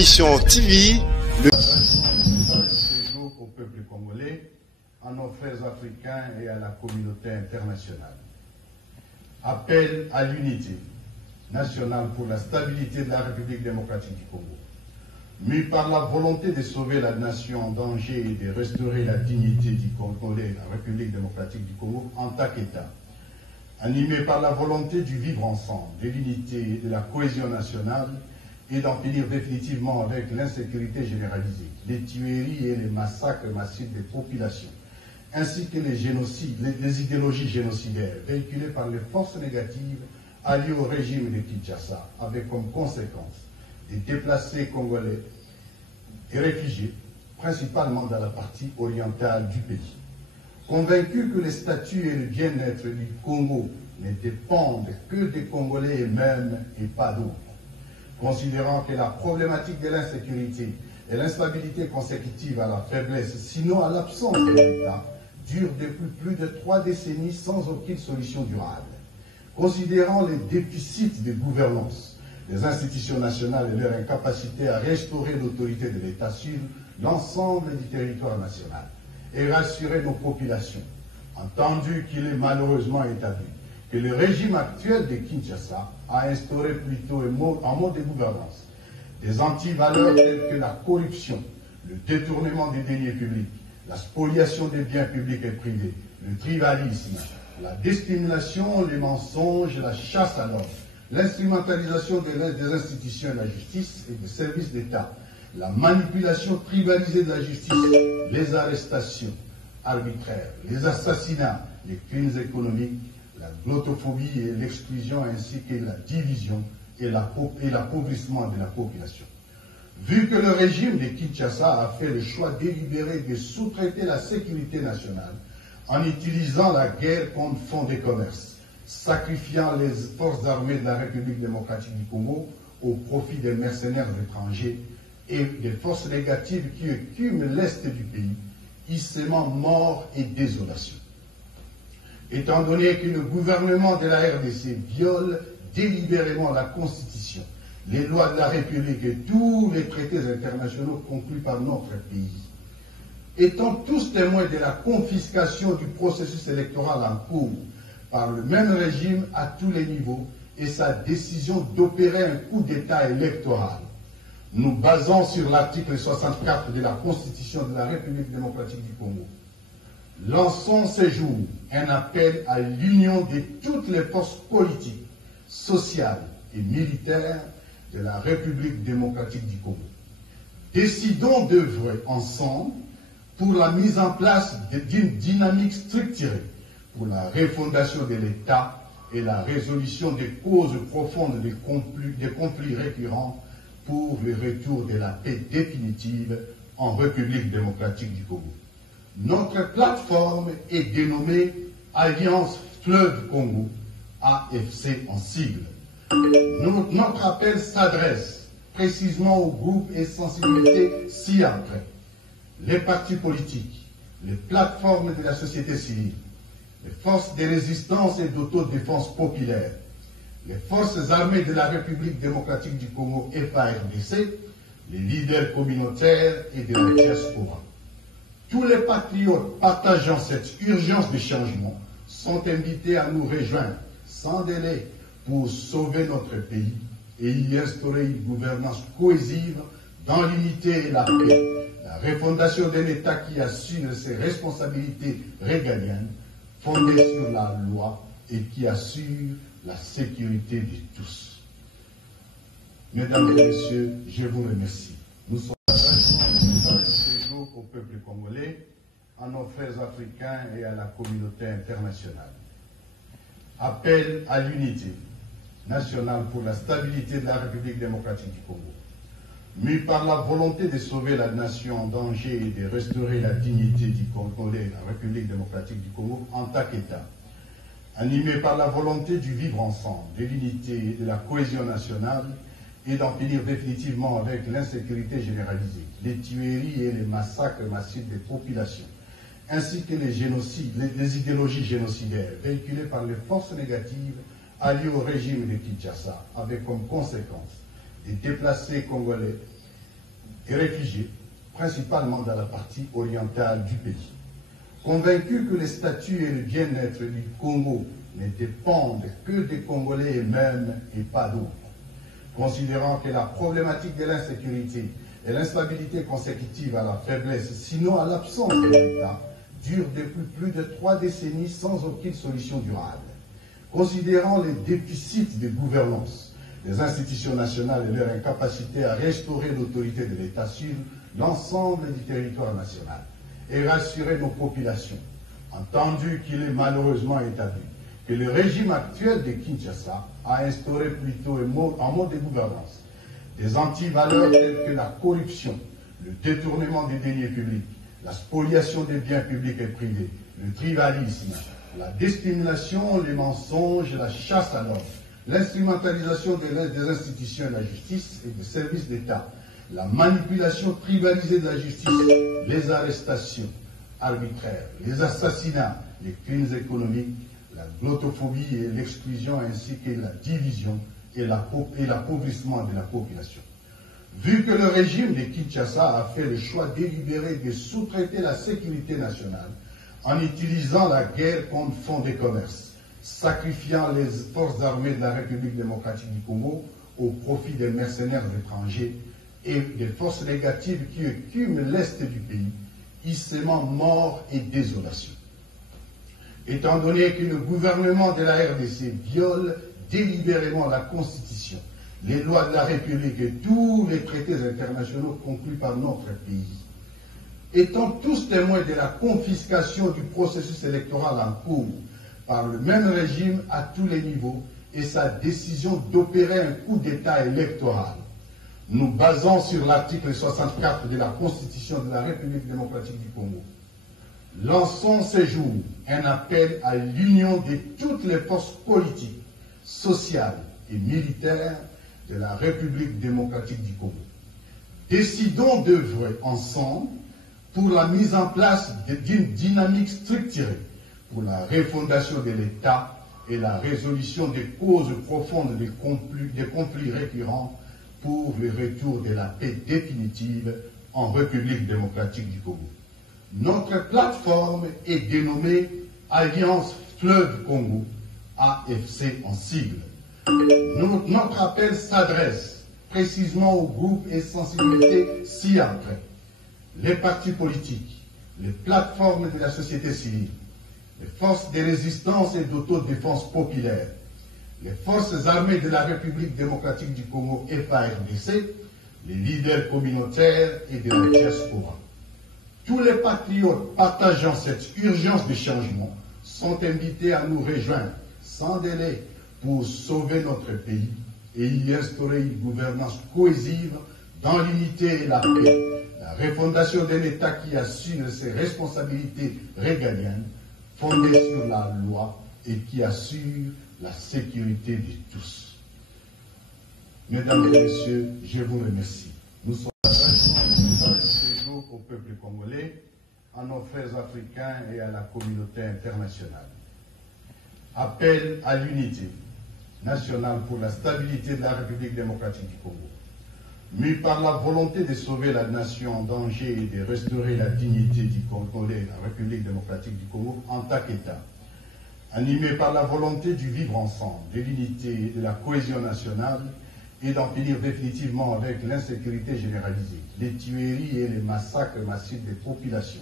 Mission TV. Séjour au peuple congolais, à nos frères africains et à la communauté internationale. Appel à l'unité nationale pour la stabilité de la République démocratique du Congo. Mû par la volonté de sauver la nation en danger et de restaurer la dignité du Congolais, la République démocratique du Congo, en tant qu'État. Animé par la volonté du vivre ensemble, de l'unité et de la cohésion nationale, et d'en finir définitivement avec l'insécurité généralisée, les tueries et les massacres massifs des populations, ainsi que les génocides, les idéologies génocidaires véhiculées par les forces négatives alliées au régime de Kinshasa, avec comme conséquence des déplacés congolais et réfugiés, principalement dans la partie orientale du pays. Convaincus que les statuts et le bien-être du Congo ne dépendent que des Congolais eux-mêmes et pas d'autres. Considérant que la problématique de l'insécurité et l'instabilité consécutive à la faiblesse, sinon à l'absence de l'État, dure depuis plus de 3 décennies sans aucune solution durable. Considérant les déficits de gouvernance des institutions nationales et leur incapacité à restaurer l'autorité de l'État sur l'ensemble du territoire national et rassurer nos populations, entendu qu'il est malheureusement établi que le régime actuel de Kinshasa a instauré plutôt un mode de gouvernance des antivaleurs telles que la corruption, le détournement des deniers publics, la spoliation des biens publics et privés, le tribalisme, la discrimination, les mensonges, la chasse à l'homme, l'instrumentalisation des institutions de la justice et des services d'État, la manipulation tribalisée de la justice, les arrestations arbitraires, les assassinats, les crimes économiques, la glottophobie et l'exclusion ainsi que la division et l'appauvrissement de la population. Vu que le régime de Kinshasa a fait le choix délibéré de sous-traiter la sécurité nationale en utilisant la guerre comme fonds de commerce, sacrifiant les forces armées de la République démocratique du Congo au profit des mercenaires étrangers et des forces négatives qui écument l'est du pays, y sémant mort et désolation. Étant donné que le gouvernement de la RDC viole délibérément la Constitution, les lois de la République et tous les traités internationaux conclus par notre pays, étant tous témoins de la confiscation du processus électoral en cours par le même régime à tous les niveaux et sa décision d'opérer un coup d'État électoral, nous basons sur l'article 64 de la Constitution de la République démocratique du Congo. Lançons ce jour un appel à l'union de toutes les forces politiques, sociales et militaires de la République démocratique du Congo. Décidons d'œuvrer ensemble pour la mise en place d'une dynamique structurée pour la refondation de l'État et la résolution des causes profondes des conflits récurrents pour le retour de la paix définitive en République démocratique du Congo. Notre plateforme est dénommée Alliance Fleuve Congo, AFC en sigle. Notre appel s'adresse précisément aux groupes et sensibilités ci-après. Les partis politiques, les plateformes de la société civile, les forces de résistance et d'autodéfense populaire, les forces armées de la République démocratique du Congo FARDC, les leaders communautaires et de la diaspora. Tous les patriotes partageant cette urgence de changement sont invités à nous rejoindre sans délai pour sauver notre pays et y instaurer une gouvernance cohésive dans l'unité et la paix, la refondation d'un État qui assume ses responsabilités régaliennes fondées sur la loi et qui assure la sécurité de tous. Mesdames et messieurs, je vous remercie. Nous sommes séjour au peuple congolais, à nos frères africains et à la communauté internationale. Appel à l'unité nationale pour la stabilité de la République démocratique du Congo. Mû par la volonté de sauver la nation en danger et de restaurer la dignité du Congolais, la République démocratique du Congo, en tant qu'État. Animé par la volonté du vivre ensemble, de l'unité et de la cohésion nationale, et d'en finir définitivement avec l'insécurité généralisée, les tueries et les massacres massifs des populations, ainsi que les génocides, les idéologies génocidaires véhiculées par les forces négatives alliées au régime de Kinshasa, avec comme conséquence des déplacés congolais et réfugiés, principalement dans la partie orientale du pays. Convaincus que les statuts et le bien-être du Congo ne dépendent que des Congolais eux-mêmes et pas d'autres, considérant que la problématique de l'insécurité et l'instabilité consécutive à la faiblesse, sinon à l'absence de l'État, dure depuis plus de 3 décennies sans aucune solution durable. Considérant les déficits de gouvernance des institutions nationales et leur incapacité à restaurer l'autorité de l'État sur l'ensemble du territoire national et rassurer nos populations, entendu qu'il est malheureusement établi que le régime actuel de Kinshasa a instauré plutôt en mode de gouvernance des antivaleurs telles que la corruption, le détournement des deniers publics, la spoliation des biens publics et privés, le tribalisme, la discrimination, les mensonges, la chasse à l'homme, l'instrumentalisation des institutions et de la justice et des services d'État, la manipulation tribalisée de la justice, les arrestations arbitraires, les assassinats, les crimes économiques, la glottophobie et l'exclusion ainsi que la division et l'appauvrissement de la population. Vu que le régime de Kinshasa a fait le choix délibéré de sous-traiter la sécurité nationale en utilisant la guerre comme fonds de commerce, sacrifiant les forces armées de la République démocratique du Congo au profit des mercenaires étrangers et des forces négatives qui écument l'est du pays, y sèmant mort et désolation. Étant donné que le gouvernement de la RDC viole délibérément la Constitution, les lois de la République et tous les traités internationaux conclus par notre pays, étant tous témoins de la confiscation du processus électoral en cours par le même régime à tous les niveaux et sa décision d'opérer un coup d'État électoral, nous basons sur l'article 64 de la Constitution de la République démocratique du Congo. Lançons ce jour un appel à l'union de toutes les forces politiques, sociales et militaires de la République démocratique du Congo. Décidons d'œuvrer ensemble pour la mise en place d'une dynamique structurée pour la refondation de l'État et la résolution des causes profondes des conflits récurrents pour le retour de la paix définitive en République démocratique du Congo. Notre plateforme est dénommée Alliance Fleuve Congo, AFC en sigle. Notre appel s'adresse précisément aux groupes et sensibilités ci-après: les partis politiques, les plateformes de la société civile, les forces de résistance et d'autodéfense populaire, les forces armées de la République démocratique du Congo FARDC, les leaders communautaires et de la diaspora. Tous les patriotes partageant cette urgence de changement sont invités à nous rejoindre sans délai pour sauver notre pays et y instaurer une gouvernance cohésive dans l'unité et la paix, la refondation d'un État qui assure ses responsabilités régaliennes fondées sur la loi et qui assure la sécurité de tous. Mesdames et messieurs, je vous remercie. Nous sommes ce jour au peuple congolais, à nos frères africains et à la communauté internationale. Appel à l'unité nationale pour la stabilité de la République démocratique du Congo. Mû par la volonté de sauver la nation en danger et de restaurer la dignité du Congolais, la République démocratique du Congo, en tant qu'État. Animé par la volonté du vivre ensemble, de l'unité et de la cohésion nationale, et d'en finir définitivement avec l'insécurité généralisée, les tueries et les massacres massifs des populations,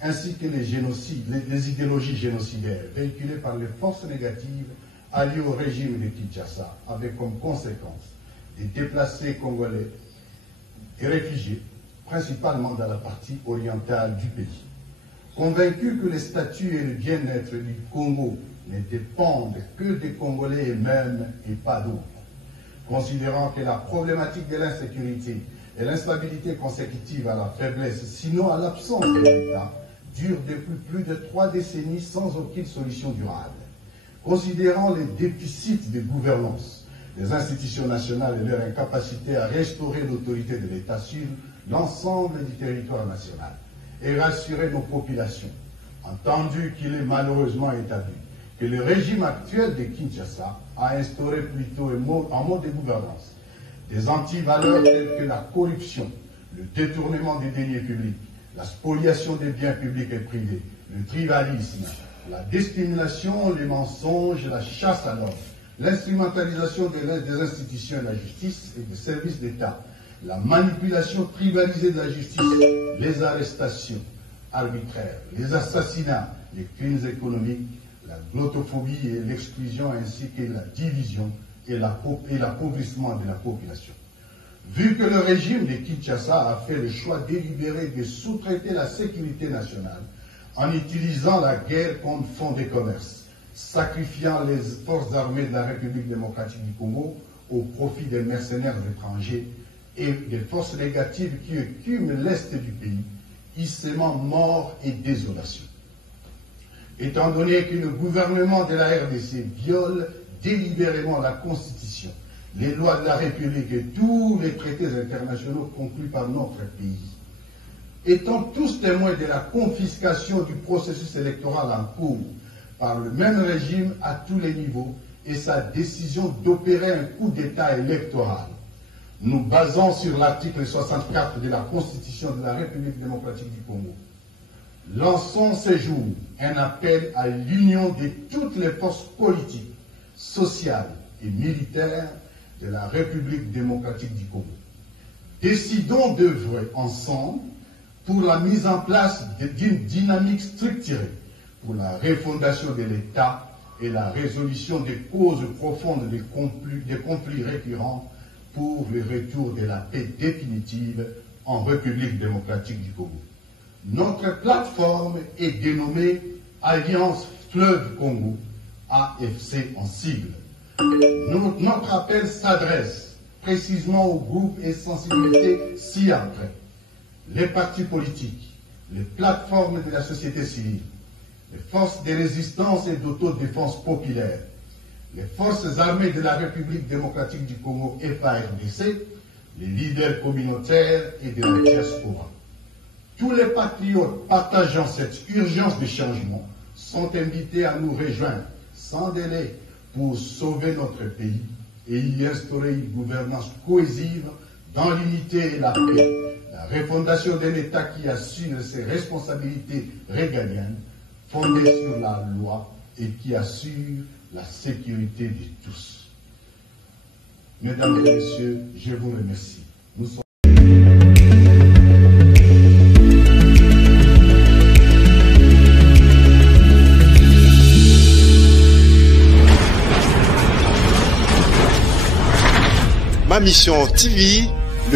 ainsi que les génocides, les idéologies génocidaires véhiculées par les forces négatives alliées au régime de Kinshasa, avec comme conséquence des déplacés congolais et réfugiés, principalement dans la partie orientale du pays. Convaincus que les statuts et le bien-être du Congo ne dépendent que des Congolais eux-mêmes et pas d'autres, considérant que la problématique de l'insécurité et l'instabilité consécutive à la faiblesse, sinon à l'absence de l'État, dure depuis plus de 3 décennies sans aucune solution durable. Considérant les déficits de gouvernance des institutions nationales et leur incapacité à restaurer l'autorité de l'État sur l'ensemble du territoire national et rassurer nos populations, entendu qu'il est malheureusement établi que le régime actuel de Kinshasa a instauré plutôt en mode de gouvernance des antivaleurs telles que la corruption, le détournement des deniers publics, la spoliation des biens publics et privés, le tribalisme, la discrimination, les mensonges, la chasse à l'homme, l'instrumentalisation des institutions de la justice et des services d'État, la manipulation tribalisée de la justice, les arrestations arbitraires, les assassinats, les crimes économiques, la glottophobie et l'exclusion ainsi que la division et l'appauvrissement de la population. Vu que le régime de Kinshasa a fait le choix délibéré de sous-traiter la sécurité nationale en utilisant la guerre comme fonds de commerce, sacrifiant les forces armées de la République démocratique du Congo au profit des mercenaires étrangers et des forces négatives qui écument l'Est du pays, y sèmant mort et désolation. Étant donné que le gouvernement de la RDC viole délibérément la Constitution, les lois de la République et tous les traités internationaux conclus par notre pays, étant tous témoins de la confiscation du processus électoral en cours par le même régime à tous les niveaux et sa décision d'opérer un coup d'État électoral, nous basons sur l'article 64 de la Constitution de la République démocratique du Congo. Lançons ce jour un appel à l'union de toutes les forces politiques, sociales et militaires de la République démocratique du Congo. Décidons d'œuvrer ensemble pour la mise en place d'une dynamique structurée pour la refondation de l'État et la résolution des causes profondes des conflits récurrents pour le retour de la paix définitive en République démocratique du Congo. Notre plateforme est dénommée Alliance Fleuve Congo, AFC en sigle. Notre appel s'adresse précisément aux groupes et sensibilités ci-après. Les partis politiques, les plateformes de la société civile, les forces de résistance et d'autodéfense populaire, les forces armées de la République démocratique du Congo FARDC, les leaders communautaires et de la diaspora. Tous les patriotes partageant cette urgence de changement sont invités à nous rejoindre sans délai pour sauver notre pays et y instaurer une gouvernance cohésive dans l'unité et la paix, la refondation d'un État qui assume ses responsabilités régaliennes fondées sur la loi et qui assure la sécurité de tous. Mesdames et messieurs, je vous remercie. Nous sommes Ma Mission TV,